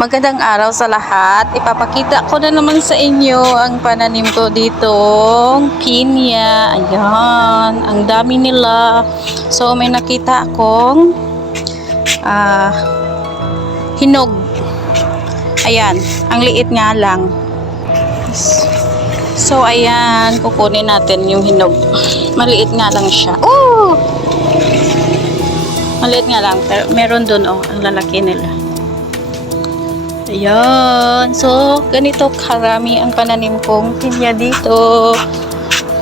Magandang araw sa lahat. Ipapakita ko na naman sa inyo ang pananim ko ditong pinya. Ayan, ang dami nila. So may nakita akong hinog. Ayan, ang liit nga lang. So ayan, kukunin natin yung hinog. Maliit nga lang siya. Oh! Maliit nga lang, pero meron dun ang lalaki nila. Ayan. So, ganito karami ang pananim kong pinya dito.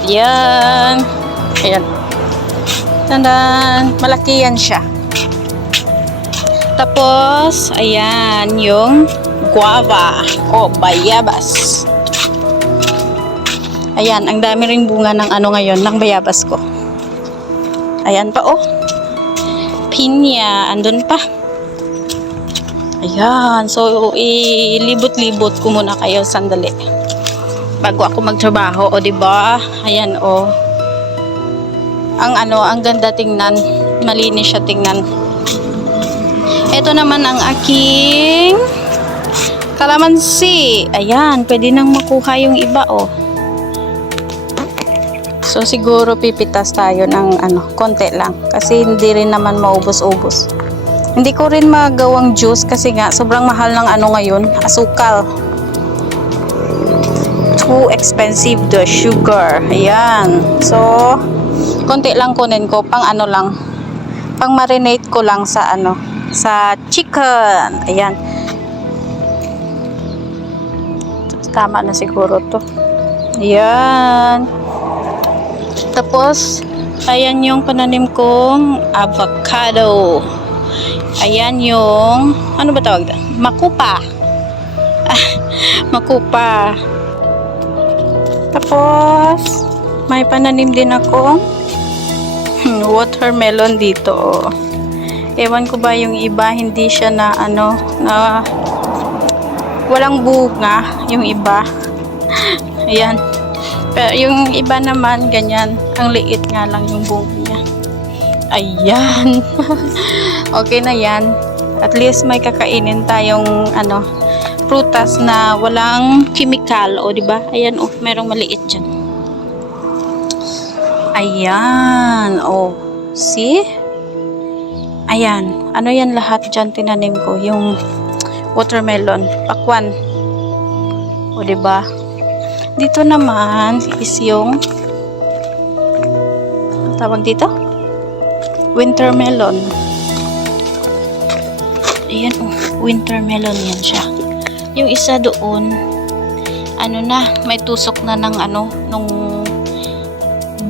Ayan. Ayan. Tandan. Malaki yan siya. Tapos, ayan yung guava o bayabas. Ayan. Ang dami ring bunga ng ngayon, ng bayabas ko. Ayan pa pinya. Andun pa. Ayan, so ilibot-libot ko muna kayo sandali bago ako magtrabaho, o diba? Ayan, ang ganda tingnan, malinis siya tingnan. Ito naman ang aking kalamansi. Ayan, pwede nang makuha yung iba, So siguro pipitas tayo ng konti lang kasi hindi rin naman maubos-ubos. Hindi ko rin magawang juice kasi nga sobrang mahal ng ngayon, asukal. Too expensive the sugar. Ayan. So, konti lang kunin ko pang lang. Pang marinate ko lang sa sa chicken. Ayan. Tama na siguro to. Ayan. Tapos, ayan yung pananim kong avocado. Ayan yung, ano ba tawag doon? Makupa. Makupa. Tapos, may pananim din akong watermelon dito. Ewan ko ba yung iba, hindi siya na na walang bunga yung iba. Ayan. Pero yung iba naman, ganyan. Ang liit nga lang yung bunga niya. Ayan. Okay na yan. At least may kakainin tayong prutas na walang chemical, diba? Ayan, merong maliit dyan. Ayan, see? Ayan, ano yan lahat dyan tinanim ko? Yung watermelon, pakwan. Diba? Dito naman is yung tawag dito? Winter melon. Ayan, winter melon yan siya. Yung isa doon, may tusok na ng nung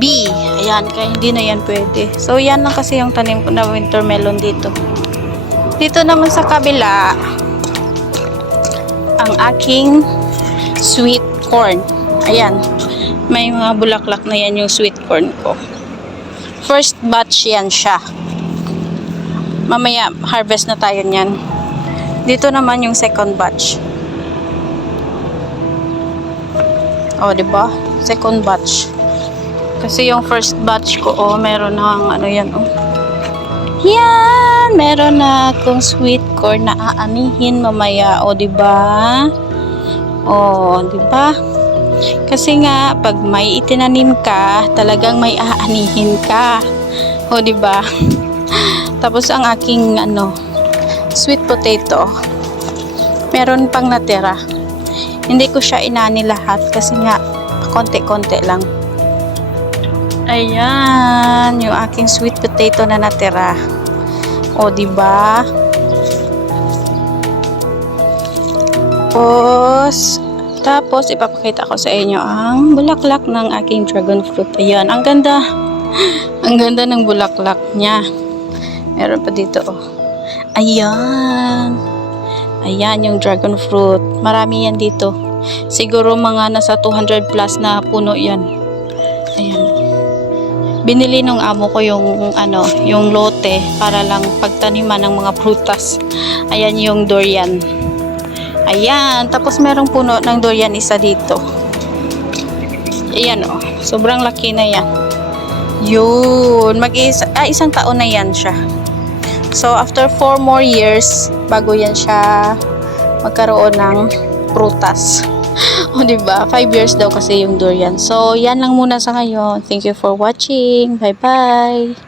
bee. Ayan, kaya hindi na yan pwede. So, yan lang kasi yung tanim ko na winter melon dito. Dito naman sa kabila, ang aking sweet corn. Ayan, may mga bulaklak na yan yung sweet corn ko. First batch yan siya. Mamaya harvest na tayo niyan. Dito naman yung second batch. Diba? Second batch. Kasi yung first batch ko, meron ng yan, Yan! Meron na akong sweet corn na aanihin mamaya, diba? Diba? Kasi nga, pag may itinanim ka, talagang may aanihin ka. Diba? Tapos ang aking sweet potato, meron pang natira. Hindi ko siya inani lahat kasi nga konti-konti lang. Ayan, yung aking sweet potato na natira. Diba? Tapos ipapakita ko sa inyo ang bulaklak ng aking dragon fruit. Ayan, ang ganda. Ang ganda ng bulaklak niya. Meron pa dito, Ayan. Ayan yung dragon fruit. Marami yan dito. Siguro mga nasa 200 plus na puno yan. Ayan. Binili nung amo ko yung yung lote para lang pagtaniman ng mga prutas. Ayan yung durian. Ayan. Tapos merong puno ng durian isa dito. Ayan, sobrang laki na yan. Yun. Isang taon na yan siya. So, after 4 more years, bago yan siya magkaroon ng prutas. O, diba? 5 years daw kasi yung durian. So, yan lang muna sa ngayon. Thank you for watching. Bye-bye!